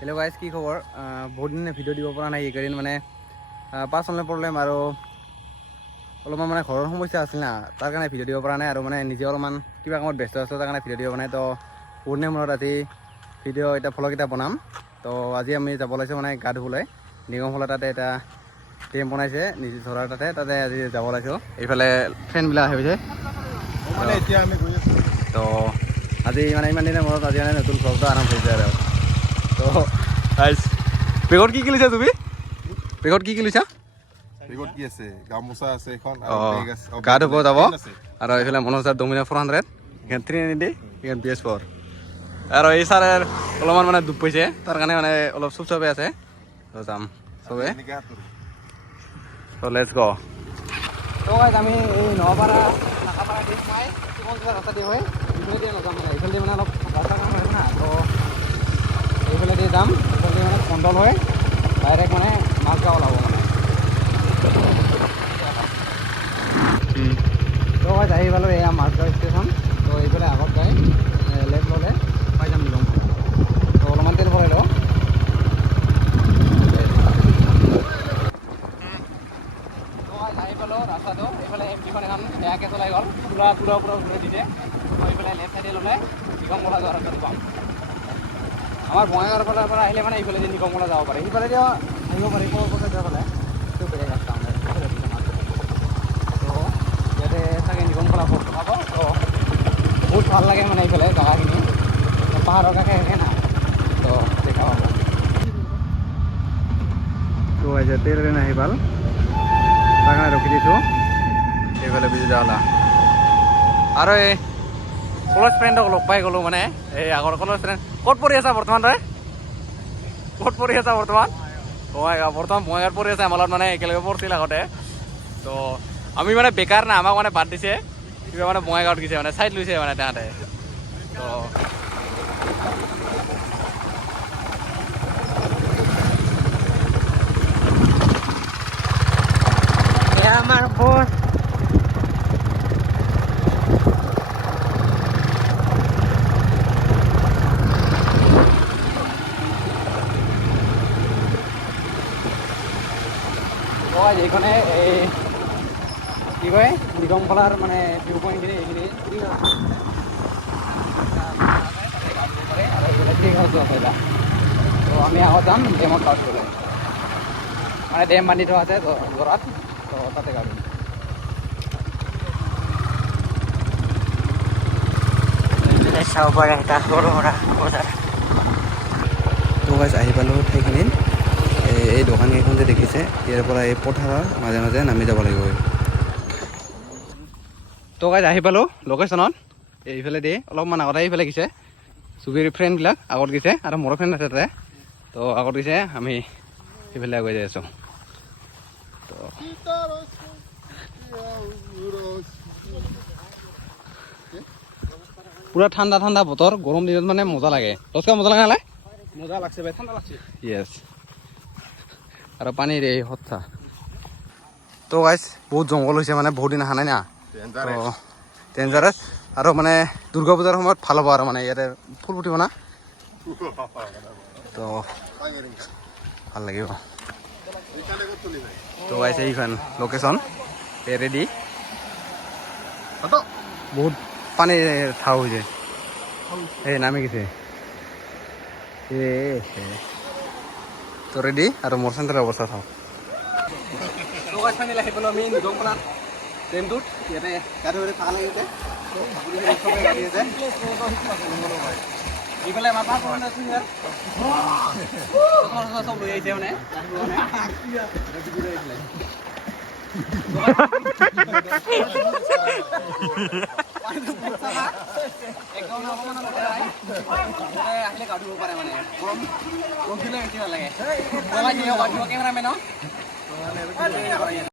Hello' guys, কি খবৰ? বহুত দিনে ভিডিঅ' দিব পৰা নাই এইকেইদিন, মানে পাৰ্চনেল প্ৰব্লেম আৰু অলপমান মানে ঘৰৰ সমস্যা আছিল না, তাৰ কাৰণে ভিডিঅ' দিব পৰা নাই। আৰু মানে নিজে অলপমান কিবা কামত ব্যস্ত আছোঁ, তাৰ কাৰণে ভিডিঅ' দিব পৰা নাই। তো বহুত দিনৰ মূৰত আজি ভিডিঅ' এটা ভ্লগ এটা বনাম। তো আজি আমি যাব ওলাইছোঁ মানে গা ধুবলৈ নিগমফলা। তাতে এটা ডেম বনাইছে নিজে ধৰাৰ তাতে আজি যাব ওলাইছোঁ। এইফালে ফ্ৰেণ্ডবিলাক আহি গৈছে। এতিয়া আমি গৈ আছোঁ। তো আজি মানে ইমান দিনৰ মূৰত আজি মানে নতুন ভ্লগটো আৰম্ভ হৈছে আৰু। তো বেগত কি লৈছা তুমি? বেগত কি লৈছা? বেগত কি আছে? গামোচা আছে এখন আৰু অঁ, বেগ আছে। গা ধুব যাব। আৰু এইফালে মনোজাৰ ডমিনাৰ 400, এইখন 390, এইখন BS4। আৰু এই ছাৰে অলপমান মানে দুখ পাইছে, তাৰ কাৰণে মানে অলপ চুপ চাপে আছে। তো যাম চবে। তো লেটছ গ'। তো আমি এই নপাৰা নাকাপাৰা দি সোমাই কিবা ৰাস্তা দি হয় এইফালে দিয়ে নাযাম, মানে এইফালে মানে অলপ ৰাস্তা কাম হয় না। তো এইফালে দি যাম, এইফালে মানে কণ্ট্ৰল হয় ডাইৰেক্ট মানে মাছগাঁও ওলাব মানে। তো আহি পালোঁ এয়া মাছগাঁও ষ্টেচন। তো এইফালে আগত যায় লেফ্ট ল'লে পাই যাম নিগম। তো অলপমান তেল ভৰাই লওঁ। আহি পালোঁ ৰাস্তাটো, এইফালে এমটিখন এখন বেয়াকৈ চলাই গ'ল, পুৰা ঘূৰাই দিছে। তো এইফালে লেফ্ট চাইডে ল'লে নিগমফলা যোৱাৰ ৰাস্তাটো পাম। আমাৰ বঙাইগাঁৱৰ ফালৰ পৰা আহিলে মানে এইফালে নিগমফলা যাব পাৰে, সিফালে দিও আহিব পাৰি পথে যাব পাৰে। সেইটো বেলেগ ৰাস্তা মানে। তো ইয়াতে চাগে নিগমফলা বস্তু পাব। তো বহুত ভাল লাগে মানে এইফালে জেগাখিনি, পাহাৰৰ কাষে না। তো দেখা পাব। তো আজি ট্ৰেইন আহি পাল, তাৰ কাৰণে ৰখি দিছোঁ এইফালে বুজি যাওলা। আৰু এই কলেজ ফ্ৰেণ্ডক লগ পাই গ'লোঁ, মানে এই আগৰ কলেজ ফ্ৰেণ্ড। ক'ত পঢ়ি আছা বৰ্তমান তই? ক'ত পঢ়ি আছা বৰ্তমান? বঙাইগাঁও। বৰ্তমান বঙাইগাঁৱত পঢ়ি আছে। আমাৰ লগত মানে একেলগে পঢ়ছিল আগতে। তো আমি মানে বেকাৰ না, আমাক মানে বাদ দিছে, কিবা মানে বঙাইগাঁৱত গৈছে, মানে চাইড লৈছে মানে তাহাঁতে। তো আমাৰ বস এইখনে এই কি কয় নিগমফলাৰ মানে ভিউ পইণ্টখিনি এইখিনি তো আমি আগত যাম ডেমত গা ধুবলৈ, মানে ডেম বান্ধি থোৱা আছে ঘৰত। তো তাতে গা ধুম। চাব পাৰে এটা সৰু সুৰা বজাৰ। তো গাইজ আহি পালোঁ ঠাইখিনিত। এই দোকানকেইখন যে দেখিছে, ইয়াৰ পৰা এই পথাৰৰ মাজে মাজে নামি যাব লাগিব। তো গাইজ আহি পালোঁ লোকেশ্যনত। এইফালে দিয়ে অলপমান আগতে এইফালে গৈছে চুবুৰীৰ ফ্ৰেণ্ডবিলাক আগত গৈছে, আৰু মোৰো ফ্ৰেণ্ড আছে তাতে। তো আগত গৈছে, আমি সেইফালে আগুৱাই যাই আছোঁ। তো পুৰা ঠাণ্ডা ঠাণ্ডা বতৰ, গৰম দিনত মানে মজা লাগে। তৎকা মজা লাগে নালাগে? মজা লাগছে ভাই, ঠাণ্ডা লাগছে। য়েছ। আৰু পানীৰ এই সৎসা। তো গাইজ বহুত জংঘল হৈছে, মানে বহুত দিন অহা নাই না। তো ডেঞ্জাৰাছ। আৰু মানে দুৰ্গা পূজাৰ সময়ত ভাল হ'ব আৰু মানে ইয়াতে ফুল ফুটিব না, তো ভাল লাগিব। তো গাইজ এইখন লোকেশ্যন ৰেডি। বহুত পানী ঠাও হৈছে, এই নামি গৈছে। তো ৰেডি। আৰু মোৰ চেণ্টাৰৰ অৱস্থা চাওঁ। আহি পালোঁ আমি নিগমফলা ট্ৰেইনটোত। ইয়াতে গা ধুবলৈ ভাল লাগিছে। এইফালে আমাৰ পাঁচ আছোঁ ইয়াত চব লৈ আহিছে মানে আহিলে গা ধুব পাৰে, মানে গৰম দিলে বেছি ভাল লাগে। কেমেৰামেন